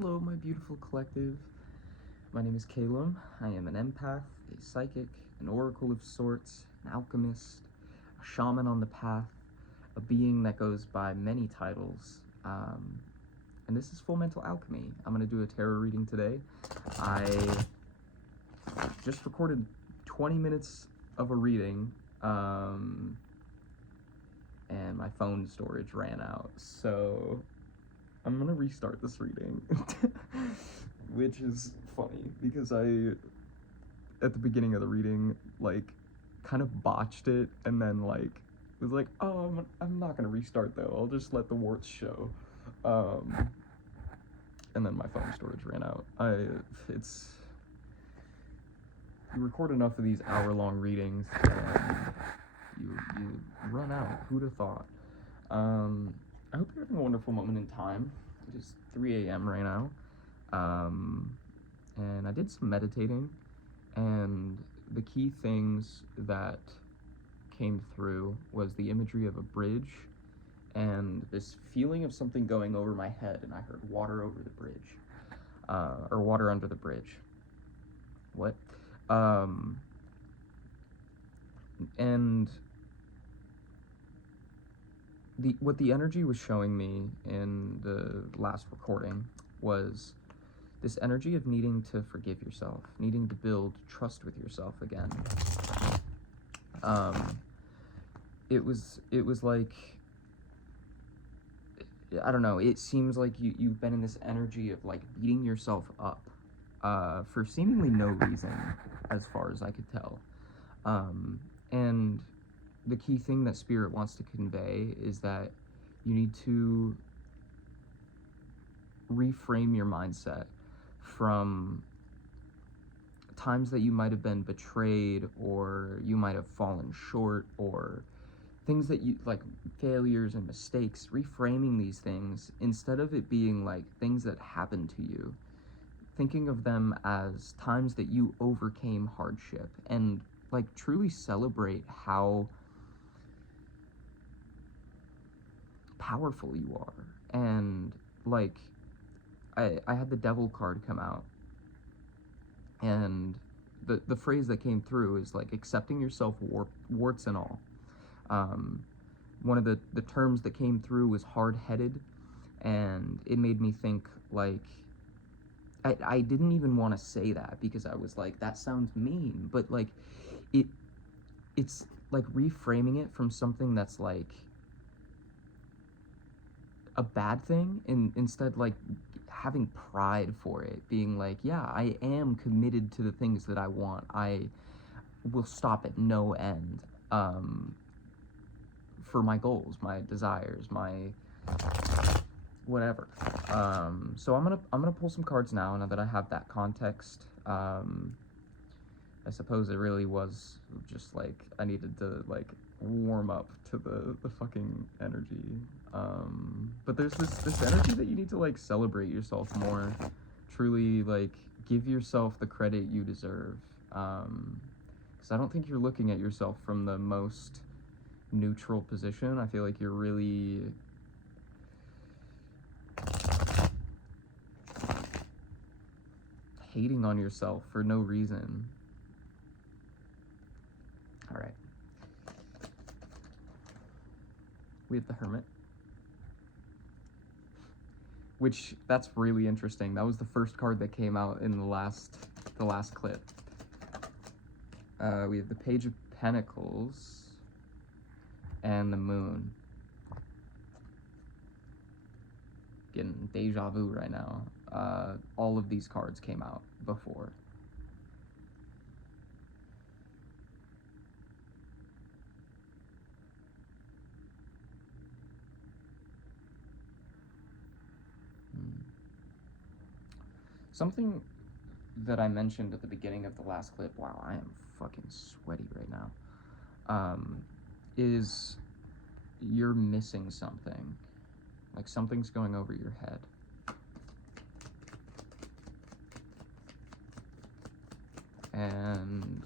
Hello, my beautiful collective. My name is Calum. I am an empath, a psychic, an oracle of sorts, an alchemist, a shaman on the path, a being that goes by many titles. And this is Full Mental Alchemy. I'm going to do a tarot reading today. I just recorded 20 minutes of a reading, and my phone storage ran out, so I'm gonna restart this reading, which is funny because I, at the beginning of the reading, like, kind of botched it, and then, like, was like, oh, I'm not gonna restart though, I'll just let the warts show, and then my phone storage ran out. You record enough of these hour-long readings, and you run out. Who'd have thought? I hope you're having a wonderful moment in time. It is 3 a.m. right now, and I did some meditating, and the key things that came through was the imagery of a bridge and this feeling of something going over my head, and I heard water over the bridge, or water under the bridge. What? And what the energy was showing me in the last recording was this energy of needing to forgive yourself, needing to build trust with yourself again. It was like, I don't know, it seems like you've been in this energy of like beating yourself up for seemingly no reason, as far as I could tell. And the key thing that Spirit wants to convey is that you need to reframe your mindset from times that you might have been betrayed, or you might have fallen short, or things that you, like failures and mistakes, reframing these things, instead of it being like things that happened to you, thinking of them as times that you overcame hardship, and like truly celebrate how powerful you are. And like, I had the Devil card come out, and the phrase that came through is like accepting yourself, warts and all. One of the terms that came through was hard-headed, and it made me think like, I didn't even want to say that because I was like, that sounds mean, but like it's like reframing it from something that's like a bad thing, and instead like having pride for it, being like, yeah, I am committed to the things that I want. I will stop at no end for my goals, my desires, my whatever. So I'm gonna pull some cards now that I have that context. I suppose it really was just like I needed to like warm up to the fucking energy. But there's this energy that you need to like celebrate yourself more, truly like give yourself the credit you deserve. Because I don't think you're looking at yourself from the most neutral position. I feel like you're really hating on yourself for no reason. All right. We have the Hermit, which that's really interesting. That was the first card that came out in the last clip. We have the Page of Pentacles and the Moon. Getting deja vu right now. All of these cards came out before. Something that I mentioned at the beginning of the last clip, wow, I am fucking sweaty right now, is you're missing something. Like something's going over your head. And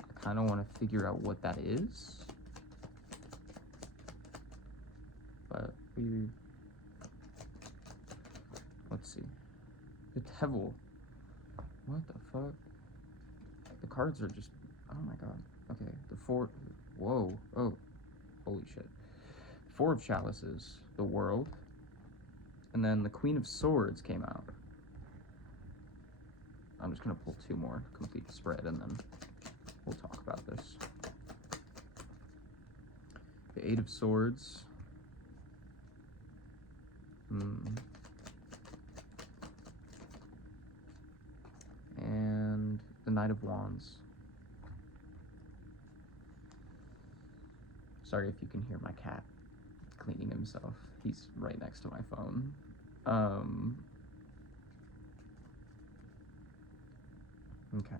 I kind of want to figure out what that is. But let's see. Devil. What the fuck? The cards are just... Oh my god. Okay, the four... Whoa. Oh. Holy shit. Four of Chalices. The World. And then the Queen of Swords came out. I'm just gonna pull two more to complete the spread, and then we'll talk about this. The Eight of Swords. And the Knight of Wands. Sorry if you can hear my cat cleaning himself. He's right next to my phone. Okay.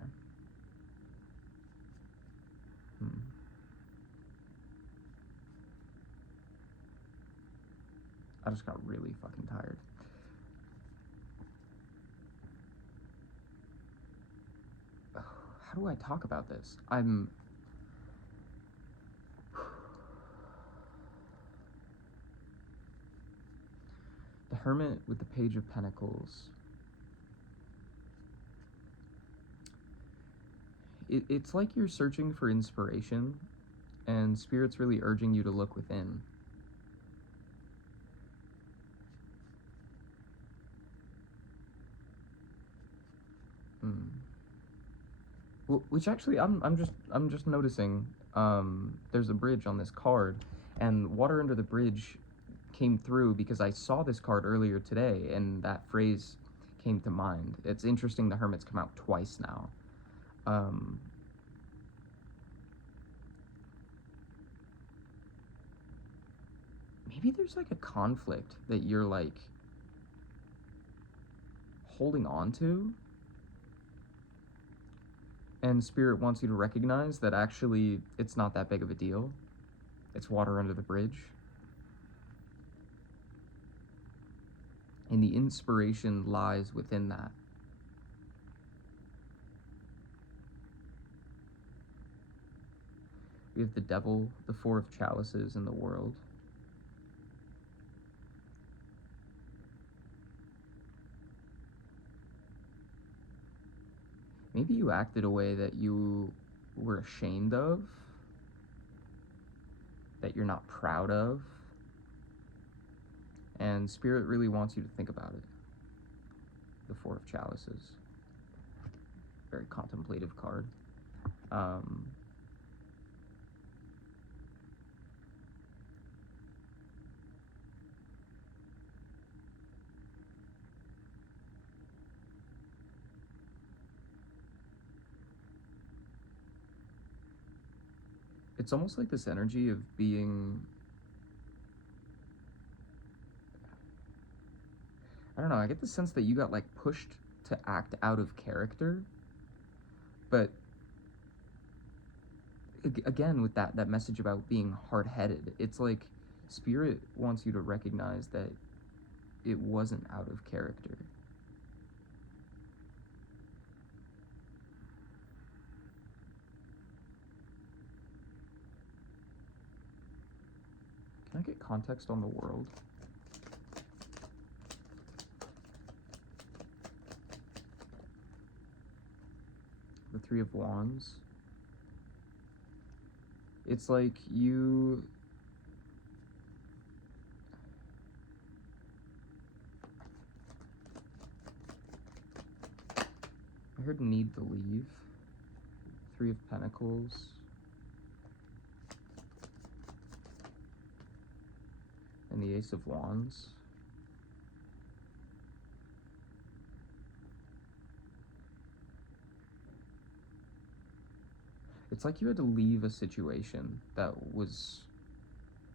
I just got really fucking tired. How do I talk about this? The Hermit with the Page of Pentacles. It's like you're searching for inspiration, and Spirit's really urging you to look within. Which actually, I'm just noticing. There's a bridge on this card, and water under the bridge came through because I saw this card earlier today, and that phrase came to mind. It's interesting the Hermit's come out twice now. Maybe there's like a conflict that you're like holding on to, and Spirit wants you to recognize that actually it's not that big of a deal. It's water under the bridge. And the inspiration lies within that. We have the Devil, the Four of Chalices, and the World. Maybe you acted a way that you were ashamed of, that you're not proud of, and Spirit really wants you to think about it. The Four of Chalices. Very contemplative card. It's almost like this energy of being... I don't know, I get the sense that you got like pushed to act out of character, but again, with that message about being hard-headed, it's like Spirit wants you to recognize that it wasn't out of character. Can I get context on the World? The Three of Wands. It's like you... I heard need to leave. Three of Pentacles. And the Ace of Wands. It's like you had to leave a situation that was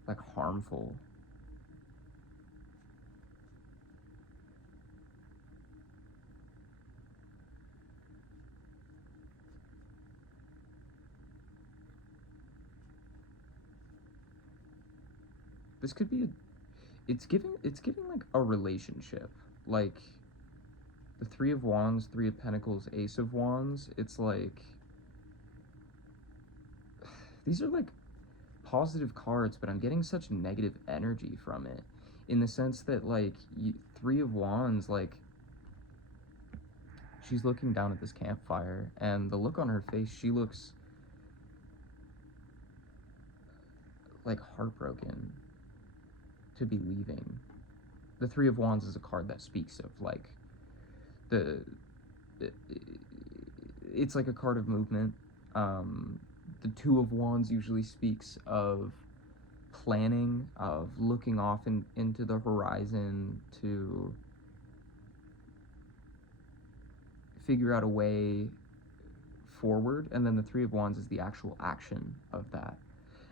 like harmful. This could be it's giving like a relationship. Like the Three of Wands, Three of Pentacles, Ace of Wands, it's like these are like positive cards, but I'm getting such negative energy from it, in the sense that like Three of Wands, like she's looking down at this campfire, and the look on her face, she looks like heartbroken to be leaving. The Three of Wands is a card that speaks of like it's like a card of movement. The Two of Wands usually speaks of planning, of looking off into the horizon to figure out a way forward, and then the Three of Wands is the actual action of that.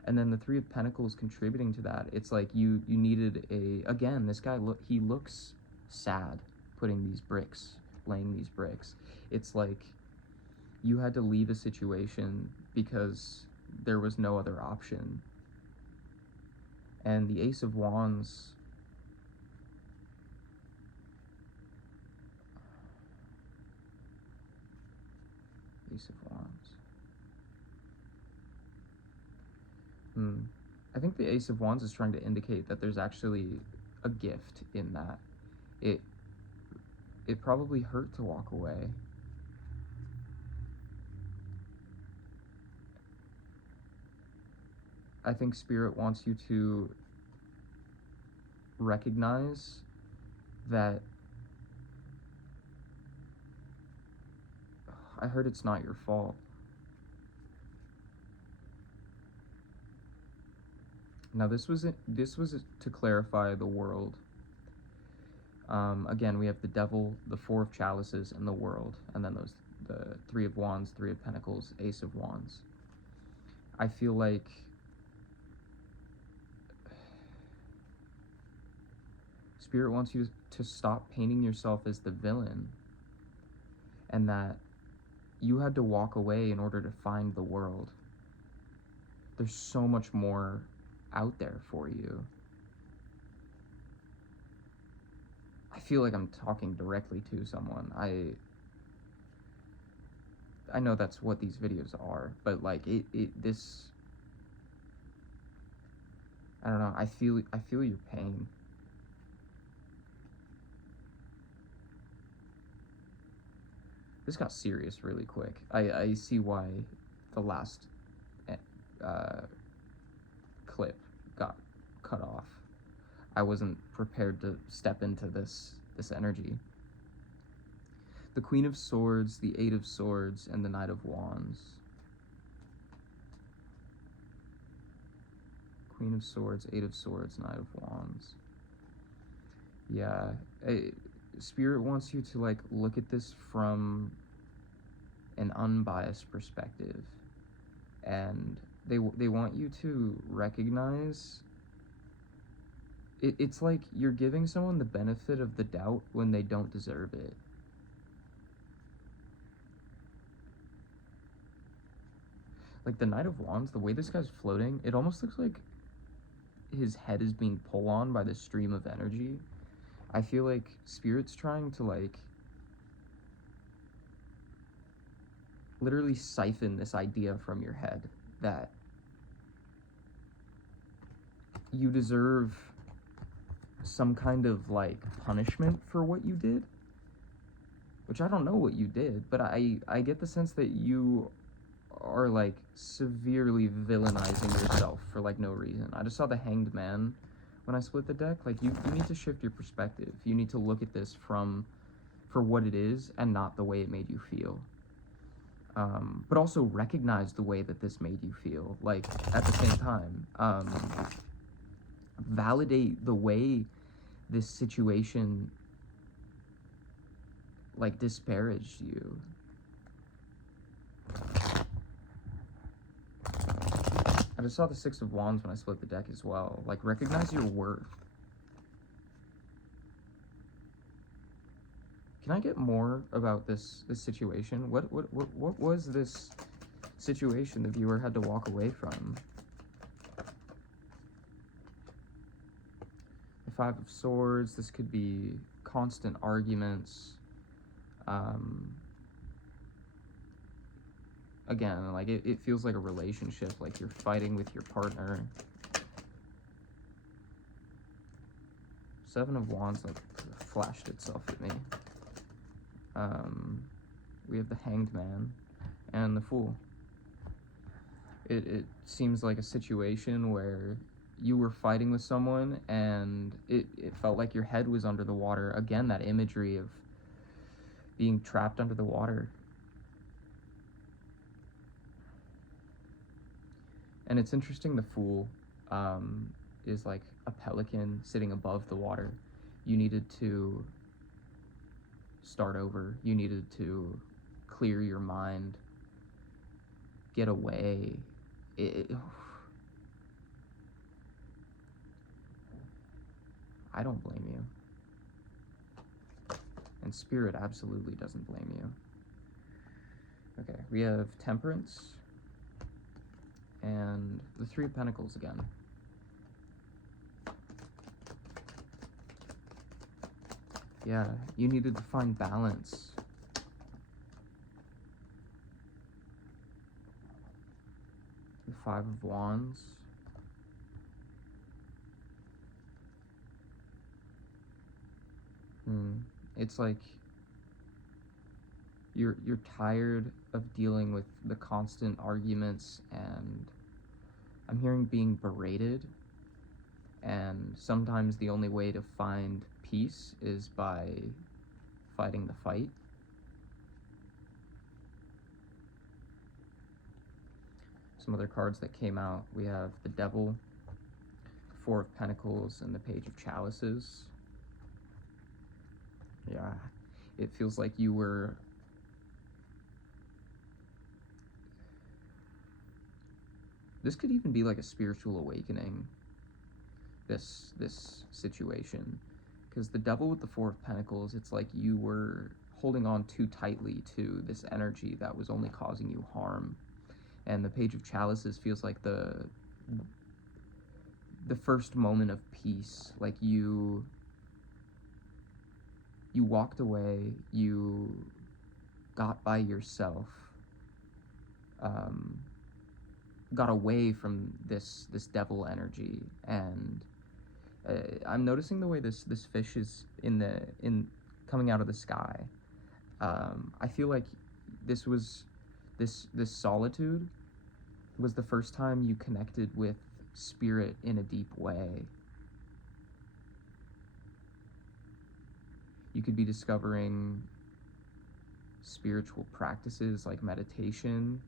And then the Three of Pentacles contributing to that. It's like you needed again, this guy, he looks sad putting these bricks, laying these bricks. It's like you had to leave a situation because there was no other option. And the Ace of Wands, Ace of Wands. I think the Ace of Wands is trying to indicate that there's actually a gift in that. It probably hurt to walk away. I think Spirit wants you to recognize that I heard it's not your fault. Now this was to clarify the world. Again, we have the Devil, the Four of Chalices, and the World, and then the Three of Wands, Three of Pentacles, Ace of Wands. I feel like Spirit wants you to stop painting yourself as the villain, and that you had to walk away in order to find the world. There's so much more out there for you. I feel like I'm talking directly to someone. I know that's what these videos are, but like this, I don't know, I feel your pain. This got serious really quick. I see why the last clip got cut off. I wasn't prepared to step into this energy. The Queen of Swords, the Eight of Swords, and the Knight of Wands. Queen of Swords, Eight of Swords, Knight of Wands. Yeah, Spirit wants you to like look at this from an unbiased perspective, and they want you to recognize it's like you're giving someone the benefit of the doubt when they don't deserve it. Like the Knight of Wands, the way this guy's floating, it almost looks like his head is being pulled on by this stream of energy. I feel like Spirit's trying to like literally siphon this idea from your head that you deserve some kind of like punishment for what you did, which I don't know what you did, but I get the sense that you are like severely villainizing yourself for like no reason. I just saw the Hanged Man when I split the deck. Like you need to shift your perspective. You need to look at this for what it is and not the way it made you feel. But also recognize the way that this made you feel, like at the same time. Validate the way this situation like disparaged you. I just saw the Six of Wands when I split the deck as well. Like, recognize your worth. Can I get more about this situation? What was this situation the viewer had to walk away from? The Five of Swords. This could be constant arguments. Again, like it feels like a relationship, like you're fighting with your partner. Seven of Wands like flashed itself at me. we have the Hanged Man and the Fool. It seems like a situation where you were fighting with someone and it felt like your head was under the water. Again, that imagery of being trapped under the water. And it's interesting, the Fool is like a pelican sitting above the water. You needed to start over. You needed to clear your mind, get away. I don't blame you. And Spirit absolutely doesn't blame you. Okay, we have Temperance and the Three of Pentacles again. Yeah, you needed to find balance. The Five of Wands. It's like you're tired of dealing with the constant arguments, and I'm hearing being berated, and sometimes the only way to find peace is by fighting the fight. Some other cards that came out, we have the Devil, Four of Pentacles, and the Page of Chalices. Yeah, it feels like you were this could even be like a spiritual awakening, this situation, because the Devil with the Four of Pentacles, it's like you were holding on too tightly to this energy that was only causing you harm. And the Page of Chalices feels like the first moment of peace. Like you walked away, you got by yourself, got away from this devil energy. And I'm noticing the way this fish is in coming out of the sky. I feel like this solitude was the first time you connected with Spirit in a deep way. You could be discovering spiritual practices like meditation,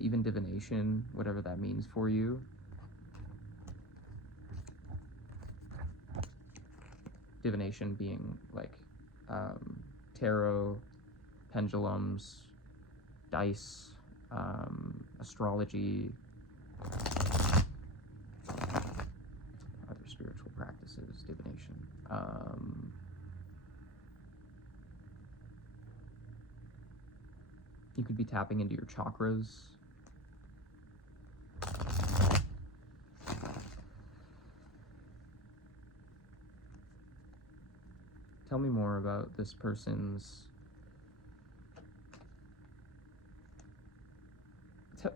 even divination, whatever that means for you. Divination being like tarot, pendulums, dice, astrology, other spiritual practices, divination. You could be tapping into your chakras. Tell me more about this person's...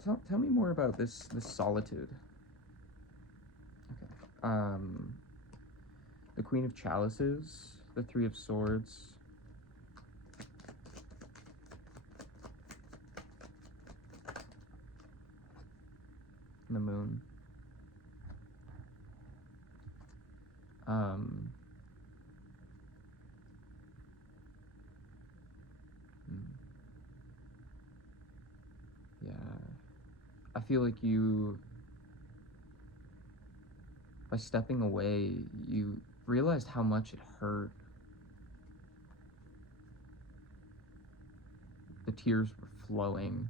Tell me more about this solitude. Okay. The Queen of Chalices, the Three of Swords, and the Moon. Yeah, I feel like you, by stepping away, you realized how much it hurt. The tears were flowing,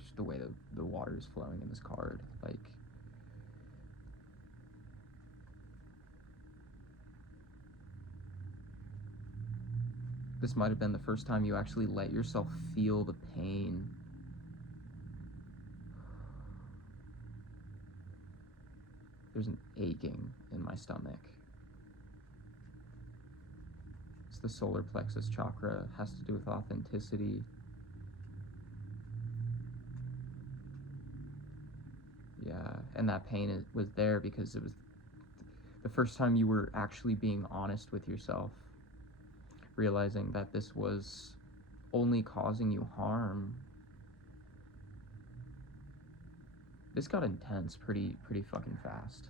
just the way the water is flowing in this card. Like, this might have been the first time you actually let yourself feel the pain. There's an aching in my stomach. It's the solar plexus chakra, has to do with authenticity. Yeah, and that pain was there because it was the first time you were actually being honest with yourself, realizing that this was only causing you harm. This got intense pretty fucking fast.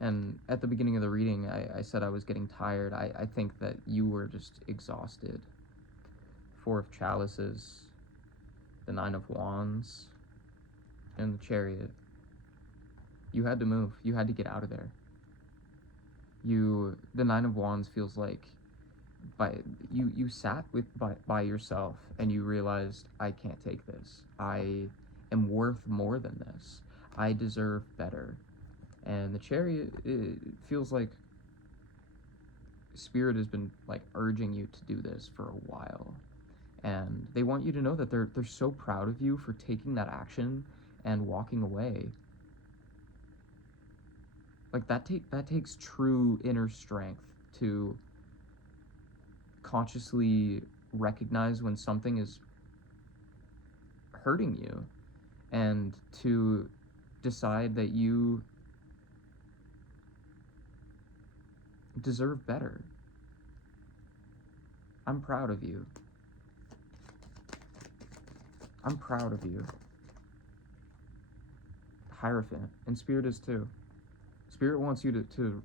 And at the beginning of the reading, I said I was getting tired. I think that you were just exhausted. Four of Chalices, the Nine of Wands, and the Chariot. You had to move. You had to get out of there. The Nine of Wands feels like you sat by yourself and you realized, I can't take this. I am worth more than this. I deserve better. And the Chariot, it feels like Spirit has been like urging you to do this for a while. And they want you to know that they're so proud of you for taking that action and walking away. Like that takes true inner strength to consciously recognize when something is hurting you and to decide that you deserve better. I'm proud of you. I'm proud of you. Hierophant, and Spirit is too. Spirit wants you to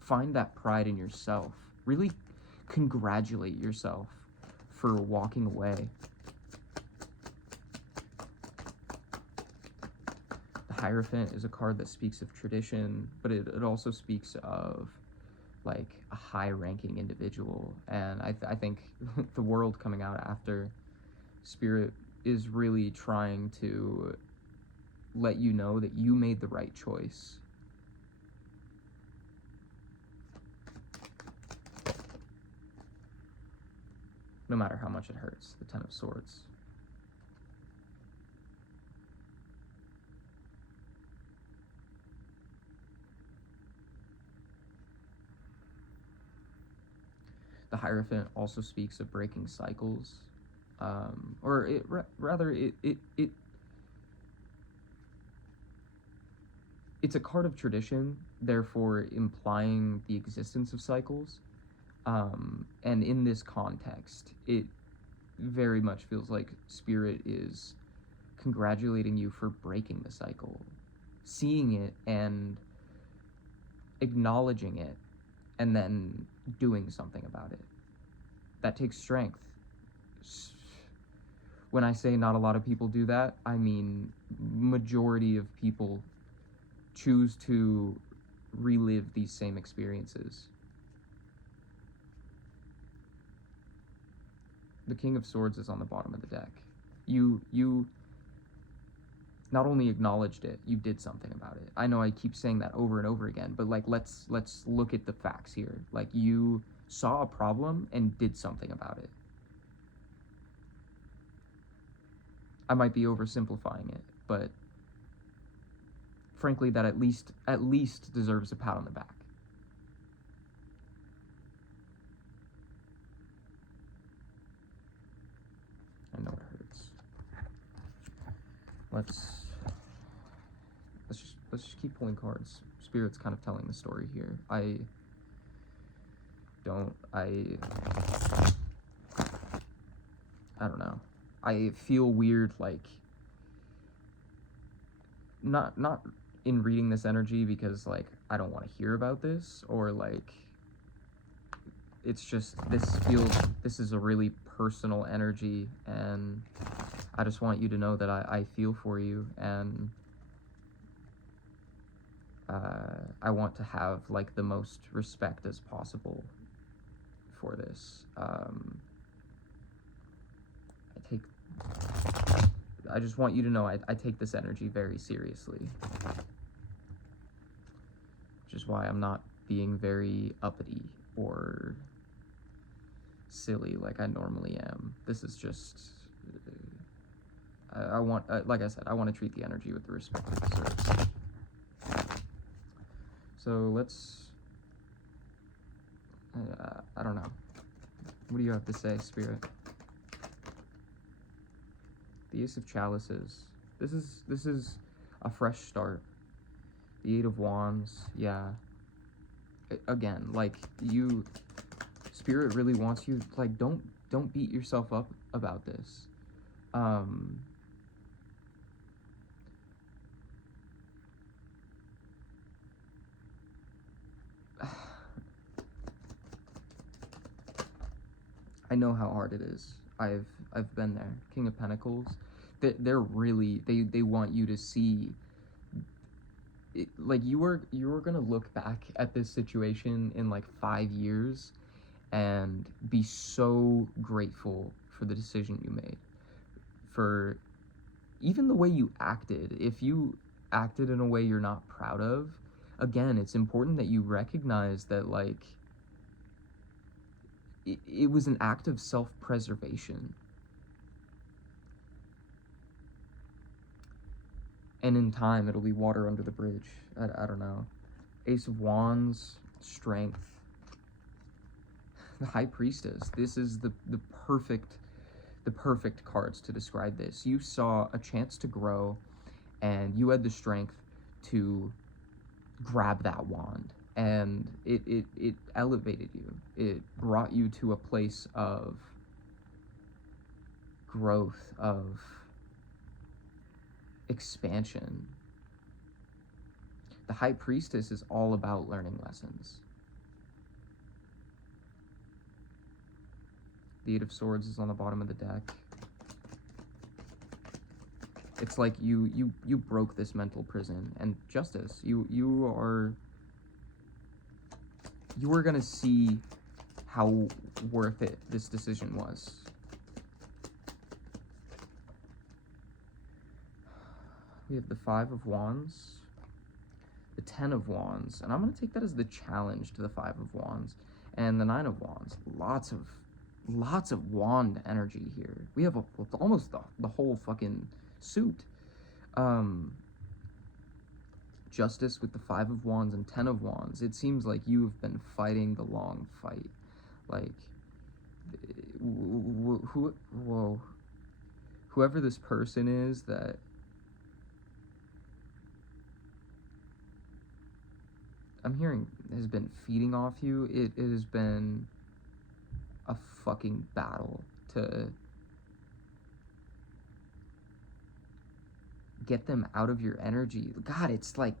find that pride in yourself. Really congratulate yourself for walking away. The Hierophant is a card that speaks of tradition, but it also speaks of like a high-ranking individual. And I think the world coming out after Spirit is really trying to let you know that you made the right choice. No matter how much it hurts. The Ten of Swords. The Hierophant also speaks of breaking cycles. Or it's a card of tradition, therefore implying the existence of cycles. And in this context, it very much feels like Spirit is congratulating you for breaking the cycle, seeing it and acknowledging it, and then doing something about it. That takes strength. When I say not a lot of people do that, I mean majority of people choose to relive these same experiences. The King of Swords is on the bottom of the deck. You not only acknowledged it, you did something about it. I know I keep saying that over and over again, but like let's look at the facts here. Like you saw a problem and did something about it. I might be oversimplifying it, but frankly that at least deserves a pat on the back. I know it hurts. Let's just keep pulling cards. Spirit's kind of telling the story here. I don't know. I feel weird, like not in reading this energy because like I don't want to hear about this, or like it's just this is a really personal energy, and I just want you to know that I feel for you, and I want to have like the most respect as possible for this. I just want you to know I take this energy very seriously, which is why I'm not being very uppity or silly like I normally am. This is just I want, like I said, I want to treat the energy with the respect it deserves. So let's, I don't know. What do you have to say, Spirit? The Ace of Chalices. This is a fresh start. The Eight of Wands, yeah. again, like, Spirit really wants you, like, don't beat yourself up about this. I know how hard it is. I've been there. King of Pentacles, they're really, they want you to see it, like, you were gonna look back at this situation in like 5 years and be so grateful for the decision you made, for even the way you acted. If you acted in a way you're not proud of, again, it's important that you recognize that, like, it was an act of self-preservation. And in time, it'll be water under the bridge. I don't know. Ace of Wands, strength. The High Priestess. This is the perfect cards to describe this. You saw a chance to grow, and you had the strength to grab that wand, and it elevated you. It brought you to a place of growth, of expansion. The High Priestess is all about learning lessons. The Eight of Swords is on the bottom of the deck. It's like you broke this mental prison, and Justice, you are gonna see how worth it this decision was. We have the Five of Wands, the Ten of Wands, and I'm gonna take that as the challenge to the Five of Wands, and the Nine of Wands. Lots of wand energy here. We have almost the whole fucking suit. Justice with the Five of Wands and Ten of Wands. It seems like you've been fighting the long fight. Like, whoever this person is that I'm hearing has been feeding off you, it has been a fucking battle to get them out of your energy. God, it's like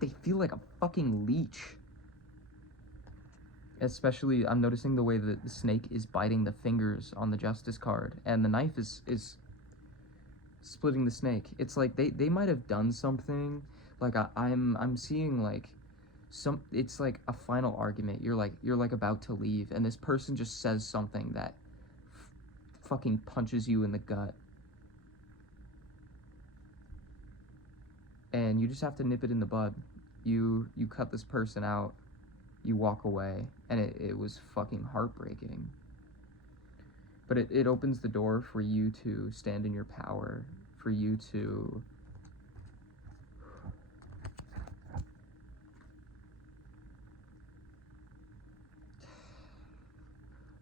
they feel like a fucking leech. Especially, I'm noticing the way that the snake is biting the fingers on the Justice card, and the knife is splitting the snake. It's like they might have done something. Like, I'm seeing, like, it's like a final argument. You're like about to leave, and this person just says something that fucking punches you in the gut, and you just have to nip it in the bud. You cut this person out, you walk away, and it was fucking heartbreaking. But it opens the door for you to stand in your power, for you to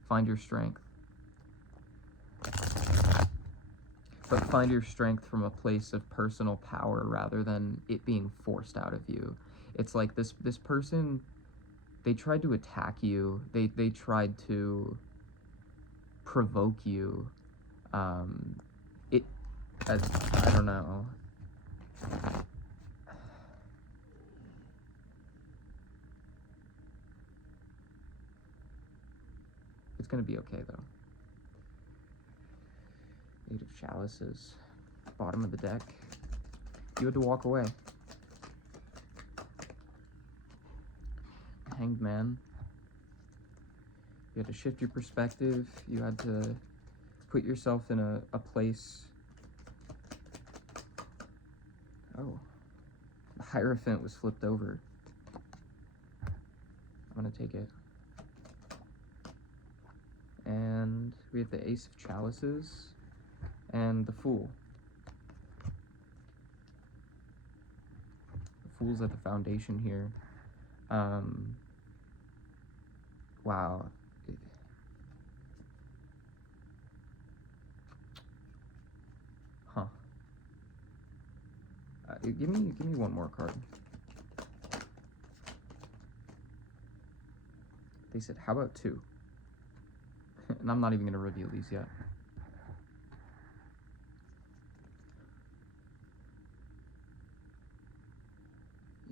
find your strength. But find your strength from a place of personal power rather than it being forced out of you. It's like this person, they tried to attack you. They tried to provoke you. I don't know. It's gonna be okay though. Eight of Chalices, bottom of the deck. You had to walk away. Hanged Man. You had to shift your perspective. You had to put yourself in a place. Oh, the Hierophant was flipped over. I'm gonna take it. And we have the Ace of Chalices and the Fool. The Fool's at the foundation here. Wow. Huh. Give me one more card. They said, how about 2? And I'm not even going to reveal these yet.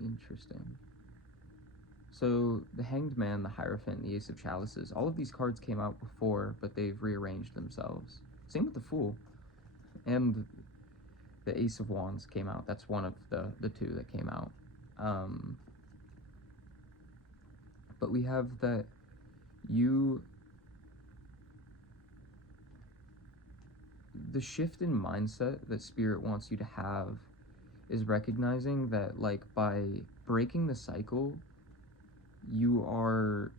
Interesting. So the Hanged Man, the Hierophant, the Ace of Chalices, all of these cards came out before, but they've rearranged themselves. Same with the Fool. And the Ace of Wands came out. That's one of the 2 that came out. But we have that the shift in mindset that Spirit wants you to have is recognizing that, like, by breaking the cycle, you are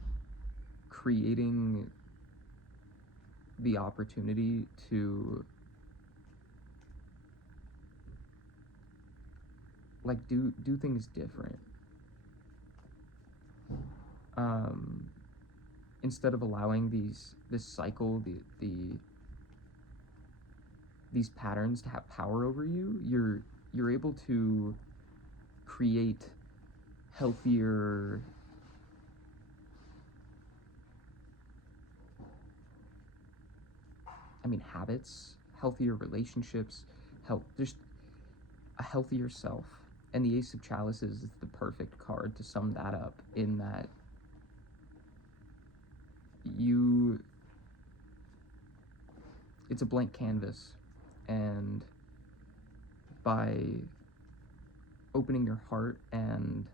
creating the opportunity to, like, do things different. Instead of allowing this cycle, these patterns to have power over you, you're able to create healthier, habits, healthier relationships, just a healthier self. And the Ace of Chalices is the perfect card to sum that up, in that it's a blank canvas, and by opening your heart and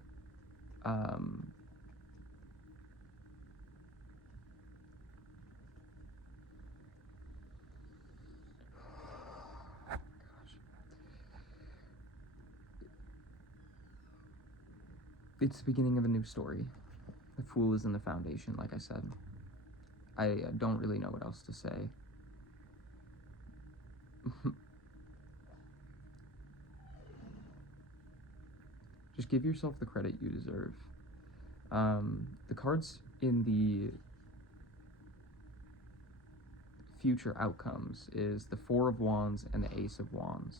it's the beginning of a new story. The Fool is in the foundation, like I said. I don't really know what else to say. Just give yourself the credit you deserve. The cards in the future outcomes is the 4 of Wands and the Ace of Wands.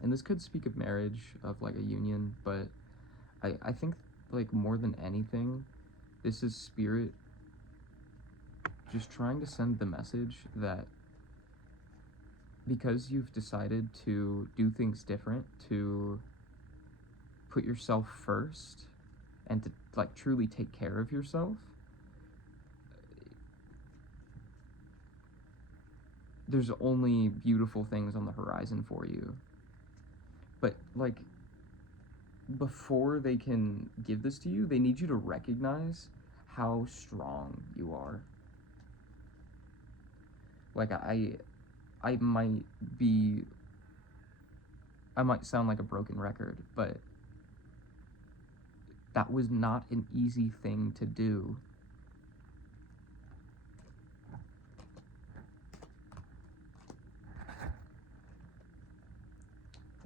And this could speak of marriage, of like a union, but I think, like, more than anything, this is Spirit just trying to send the message that because you've decided to do things different, to put yourself first, and to, like, truly take care of yourself, there's only beautiful things on the horizon for you. But, like, before they can give this to you, they need you to recognize how strong you are. Like, I might sound like a broken record, but that was not an easy thing to do.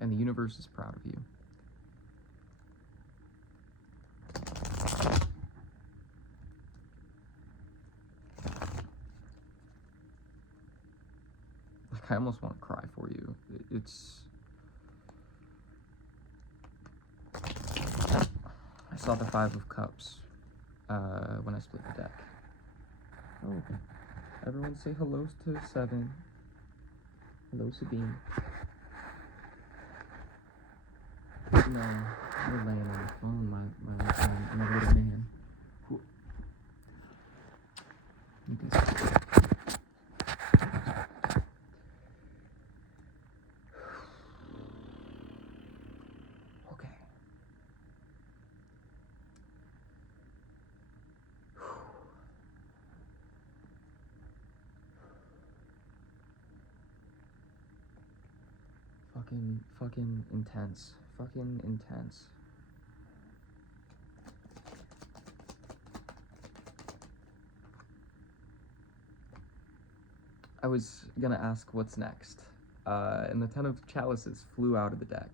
And the universe is proud of you. Like, I almost want to cry for you. I saw the 5 of Cups when I split the deck. Oh, everyone say hello to 7. Hello, Sabine. No, you're laying on the phone, my little man. Okay. Fucking intense. Fucking intense. I was gonna ask what's next, and the 10 of Chalices flew out of the deck.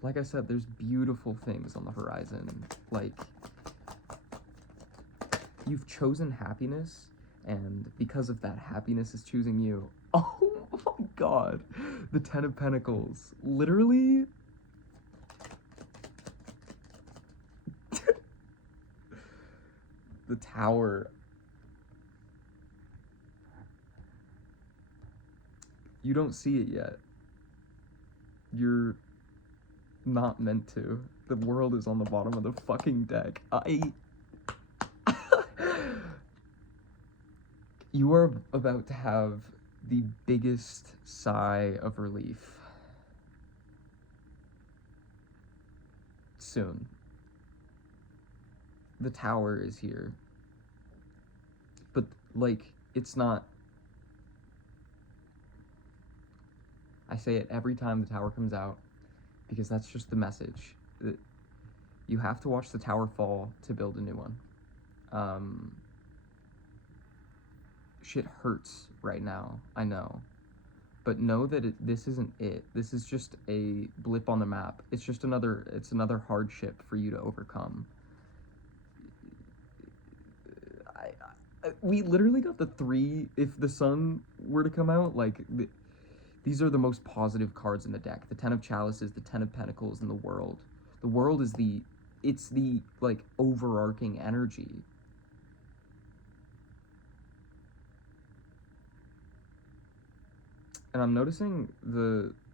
Like I said, there's beautiful things on the horizon. Like, you've chosen happiness, and because of that, happiness is choosing you. Oh my god. The 10 of Pentacles. Literally. the tower. You don't see it yet. You're not meant to. The world is on the bottom of the fucking deck. You are about to have the biggest sigh of relief. Soon. The tower is here. But, like, it's not... I say it every time the tower comes out, because that's just the message. You have to watch the tower fall to build a new one. Shit hurts right now, I know. But know that this isn't it. This is just a blip on the map. It's just another hardship for you to overcome. We literally got the 3, if the sun were to come out, like, these are the most positive cards in the deck. The 10 of Chalices, the 10 of Pentacles, and the World. The World is it's the, like, overarching energy. And I'm noticing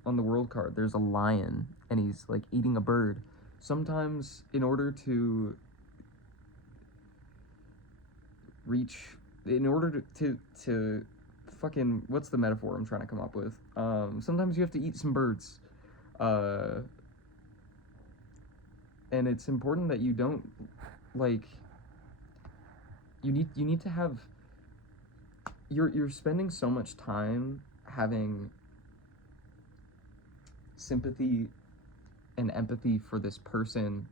on the World card, there's a lion, and he's, like, eating a bird. Sometimes, in order to fucking, what's the metaphor I'm trying to come up with? Sometimes you have to eat some birds. And it's important that you don't, like, you need to have, you're spending so much time having sympathy and empathy for this person,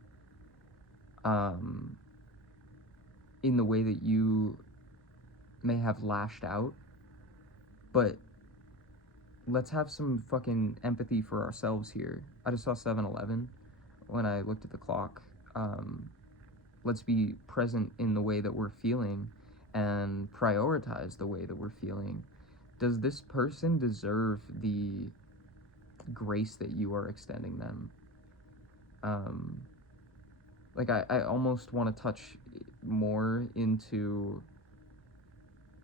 in the way that you may have lashed out, but let's have some fucking empathy for ourselves here. I just saw 7-Eleven when I looked at the clock. Let's be present in the way that we're feeling and prioritize the way that we're feeling. Does this person deserve the grace that you are extending them? Like, I almost want to touch more into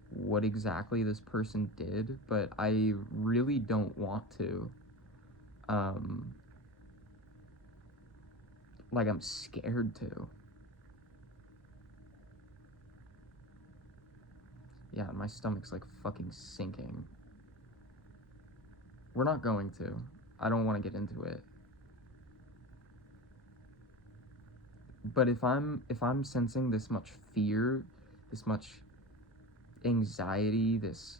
what exactly this person did, but I really don't want to. Like, I'm scared to. Yeah, my stomach's like fucking sinking. We're not going to. I don't want to get into it. But if I'm sensing this much fear, this much anxiety, it's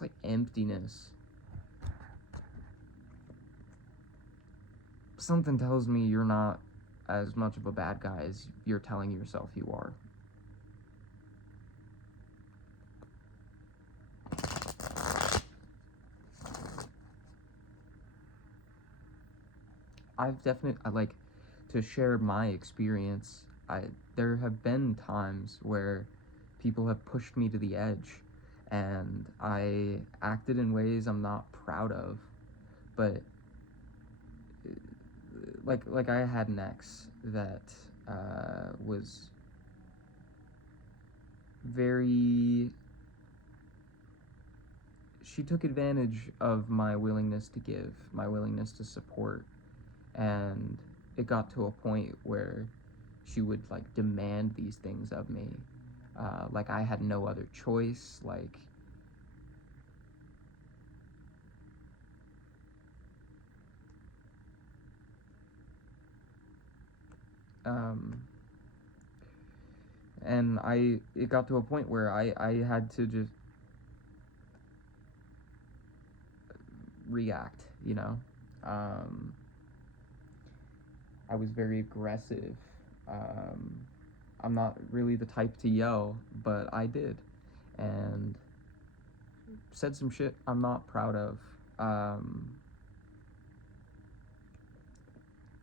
like emptiness. Something tells me you're not as much of a bad guy as you're telling yourself you are. I like to share my experience. There have been times where people have pushed me to the edge, and I acted in ways I'm not proud of, but like I had an ex that was very... She took advantage of my willingness to give, my willingness to support, and it got to a point where she would, like, demand these things of me, like I had no other choice, like... And it got to a point where I had to just react, you know? I was very aggressive. I'm not really the type to yell, but I did, and said some shit I'm not proud of.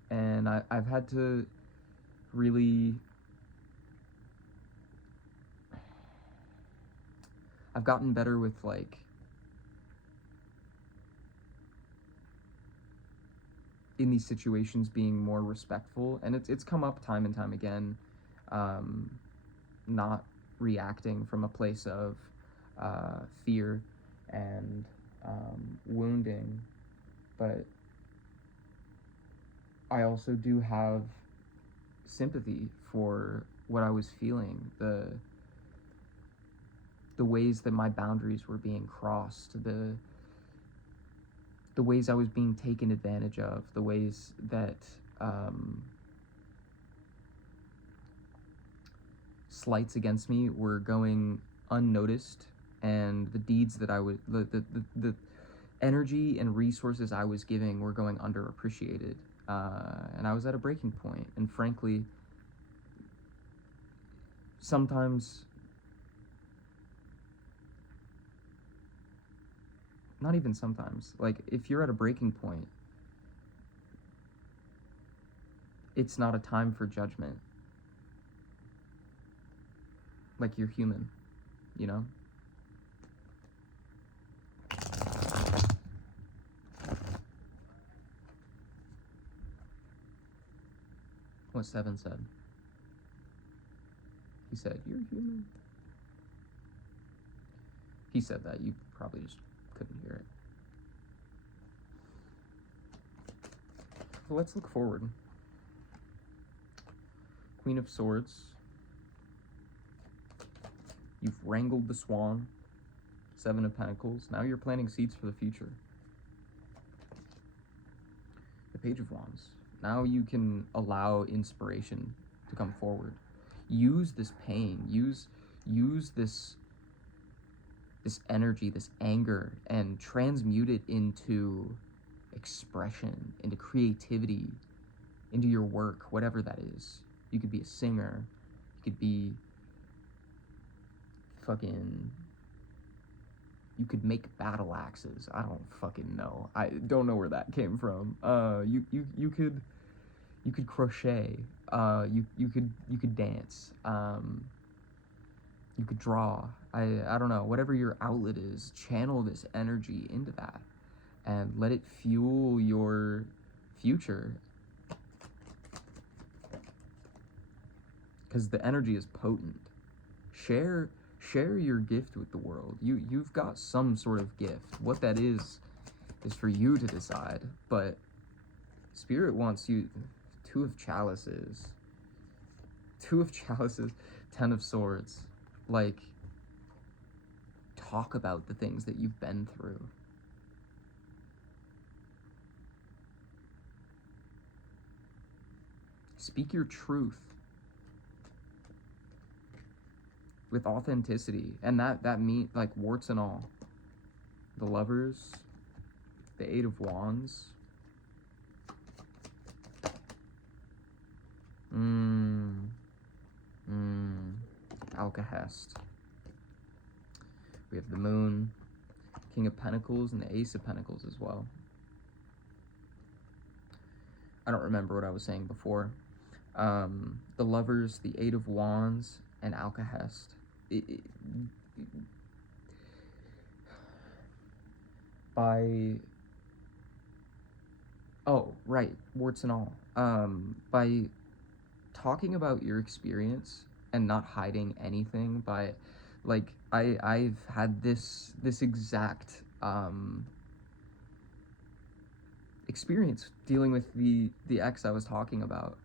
And I've had to really... I've gotten better with, like... in these situations being more respectful, and it's come up time and time again, not reacting from a place of fear and wounding, but I also do have sympathy for what I was feeling, the ways that my boundaries were being crossed, the ways I was being taken advantage of, the ways that slights against me were going unnoticed, and the deeds that I would the energy and resources I was giving were going underappreciated, and I was at a breaking point. And frankly, sometimes, not even sometimes, like if you're at a breaking point, it's not a time for judgment. Like, you're human, you know? What Seven said. He said, "You're human." He said that. You probably just couldn't hear it. So let's look forward. Queen of Swords. You've wrangled the swan. Seven of Pentacles. Now you're planting seeds for the future. The Page of Wands. Now you can allow inspiration to come forward. Use this pain. Use this energy, this anger, and transmute it into expression, into creativity, into your work, whatever that is. You could be a singer. You could be you could make battle axes. I don't fucking know. I don't know where that came from. You could crochet. You could dance. You could draw. I don't know. Whatever your outlet is, channel this energy into that and let it fuel your future. Because the energy is potent. Share your gift with the world. You've got some sort of gift. What that is for you to decide. But Spirit wants you. Two of Chalices. Ten of Swords. Like, talk about the things that you've been through. Speak your truth with authenticity, and that means, like, warts and all. The Lovers, the Eight of Wands. Alcahest. We have the Moon, King of Pentacles, and the Ace of Pentacles as well. I don't remember what I was saying before. The Lovers, the Eight of Wands, and Alcahest. Warts and all. By talking about your experience and not hiding anything, like, I've had this exact experience dealing with the ex I was talking about.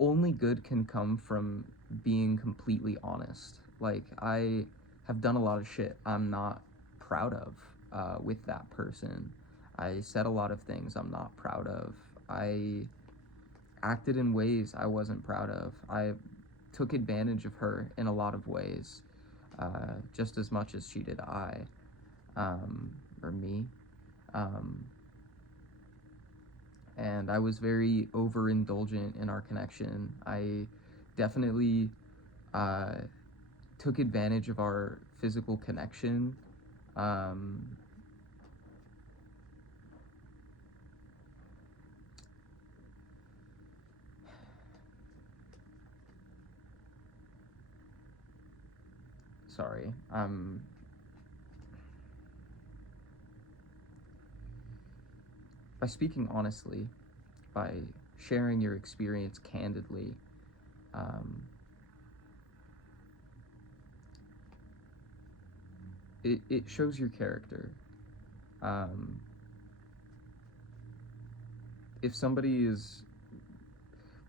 Only good can come from being completely honest. Like, I have done a lot of shit I'm not proud of with that person. I said a lot of things I'm not proud of. I acted in ways I wasn't proud of. I took advantage of her in a lot of ways, just as much as she did or me. And I was very overindulgent in our connection. I definitely took advantage of our physical connection. Sorry, by speaking honestly, by sharing your experience candidly, it shows your character. If somebody is,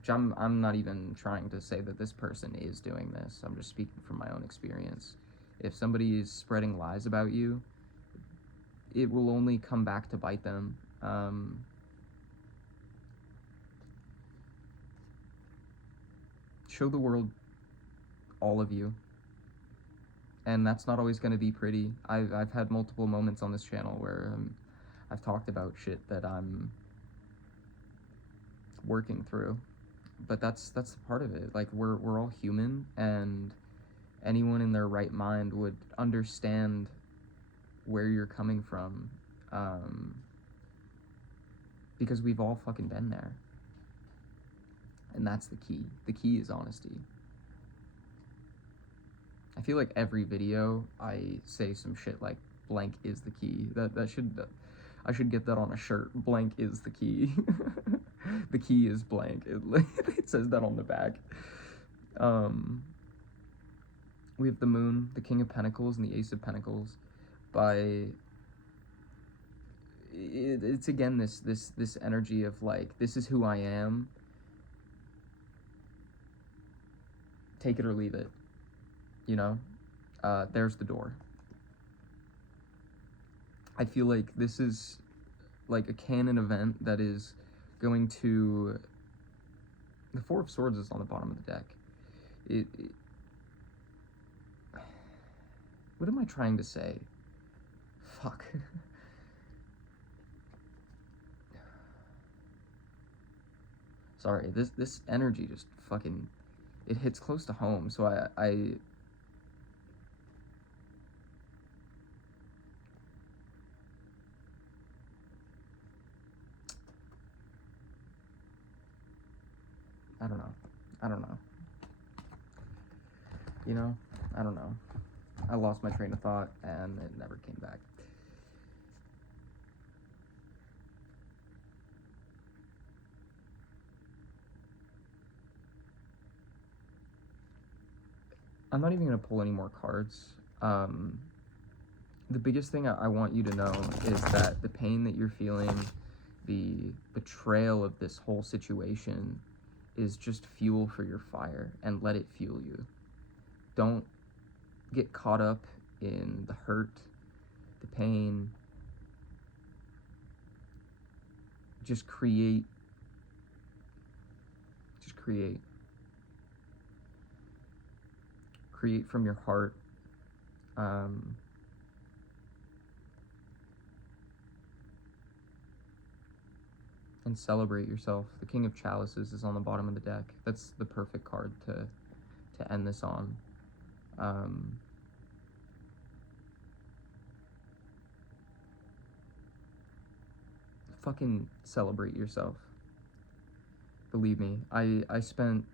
which I'm not even trying to say that this person is doing this, I'm just speaking from my own experience. If somebody is spreading lies about you, it will only come back to bite them. Show the world all of you, and that's not always going to be pretty. I've had multiple moments on this channel where I've talked about shit that I'm working through, but that's the part of it. Like, we're all human, and anyone in their right mind would understand where you're coming from, because we've all fucking been there. And that's the key. The key is honesty. I feel like every video I say some shit like blank is the key. I should get that on a shirt. Blank is the key. The key is blank. It says that on the back. We have the Moon, the King of Pentacles, and the Ace of Pentacles. It's again this energy of like, this is who I am. Take it or leave it. You know? There's the door. I feel like this is like a canon event that is going to... The Four of Swords is on the bottom of the deck. What am I trying to say? Fuck. Sorry, this energy just fucking... It hits close to home, so I don't know. You know? I don't know. I lost my train of thought, and it never came back. I'm not even going to pull any more cards. The biggest thing I want you to know is that the pain that you're feeling, the betrayal of this whole situation, is just fuel for your fire, and let it fuel you. Don't get caught up in the hurt, the pain. Just create. Just create. Create from your heart. And celebrate yourself. The King of Chalices is on the bottom of the deck. That's the perfect card to end this on. Fucking celebrate yourself. Believe me, I spent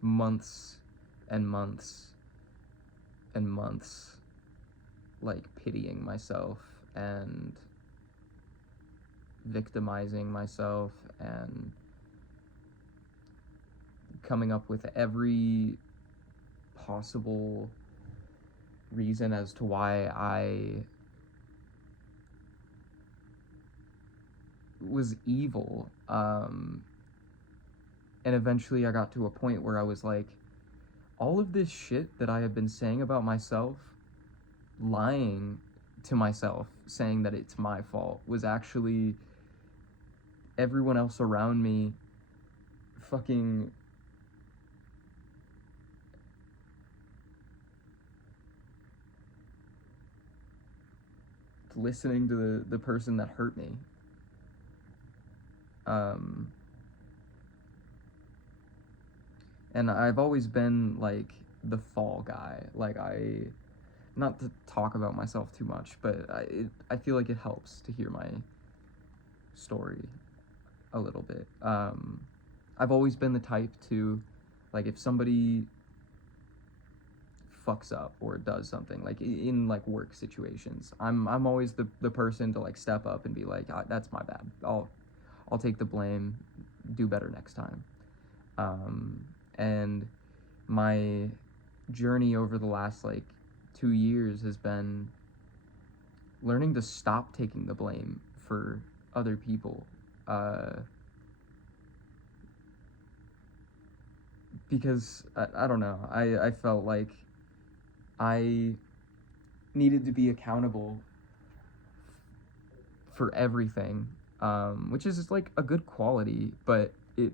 months and months and months like pitying myself and victimizing myself and coming up with every possible reason as to why I was evil. And eventually I got to a point where I was like, all of this shit that I have been saying about myself, lying to myself, saying that it's my fault, was actually everyone else around me fucking listening to the person that hurt me. And I've always been like the fall guy. Like, not to talk about myself too much, but I feel like it helps to hear my story a little bit. I've always been the type to, like, if somebody fucks up or does something, like in like work situations. I'm always the person to like step up and be like, that's my bad. I'll take the blame, do better next time. And my journey over the last like 2 years has been learning to stop taking the blame for other people. Because I don't know, I felt like I needed to be accountable for everything, which is like a good quality, but it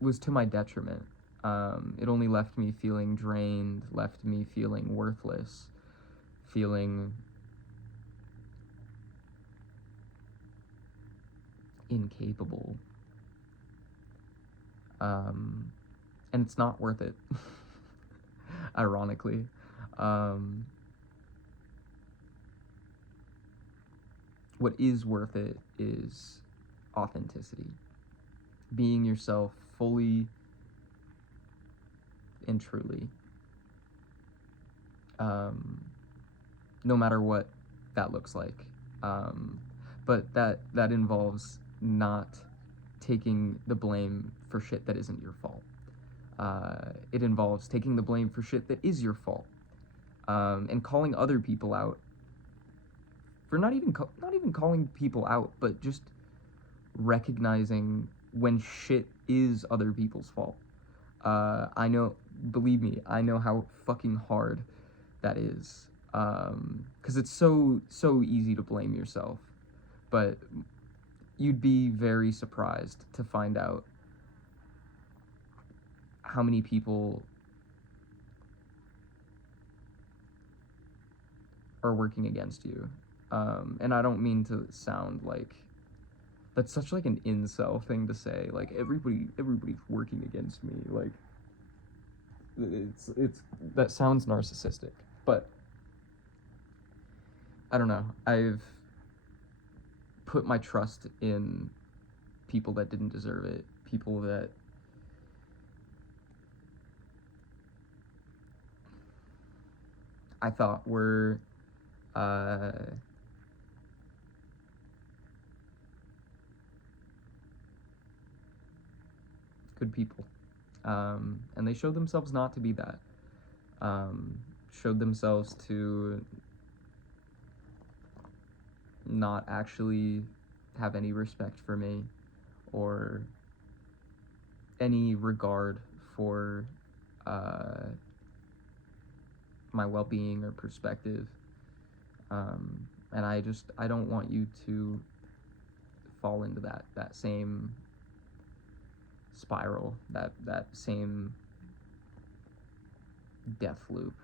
was to my detriment. It only left me feeling drained, left me feeling worthless, feeling incapable. And it's not worth it, ironically. What is worth it is authenticity. Being yourself fully and truly. No matter what that looks like. But that involves not taking the blame for shit that isn't your fault. It involves taking the blame for shit that is your fault, and calling other people out for not even calling people out, but just recognizing when shit is other people's fault. I know, believe me, I know how fucking hard that is, because it's so easy to blame yourself, but you'd be very surprised to find out how many people are working against you. And I don't mean to sound like that's such like an incel thing to say, like everybody's working against me, like it's that sounds narcissistic, but I don't know, I've put my trust in people that didn't deserve it, people that I thought were good people, and they showed themselves not to be that. Showed themselves to not actually have any respect for me or any regard for my well-being or perspective. And I don't want you to fall into that same spiral, that same death loop.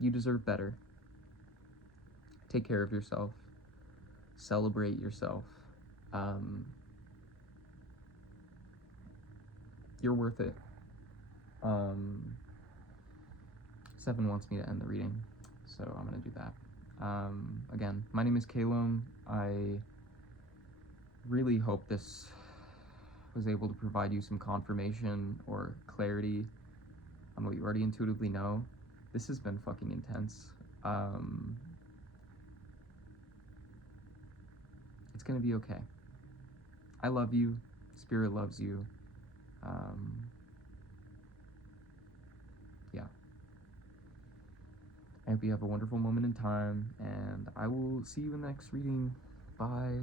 You deserve better. Take care of yourself. Celebrate yourself. You're worth it. Seven wants me to end the reading, so I'm gonna do that. Again, my name is Calum. I really hope this was able to provide you some confirmation or clarity on what you already intuitively know. This has been fucking intense. It's gonna be okay. I love you. Spirit loves you. Yeah. I hope you have a wonderful moment in time, and I will see you in the next reading. Bye.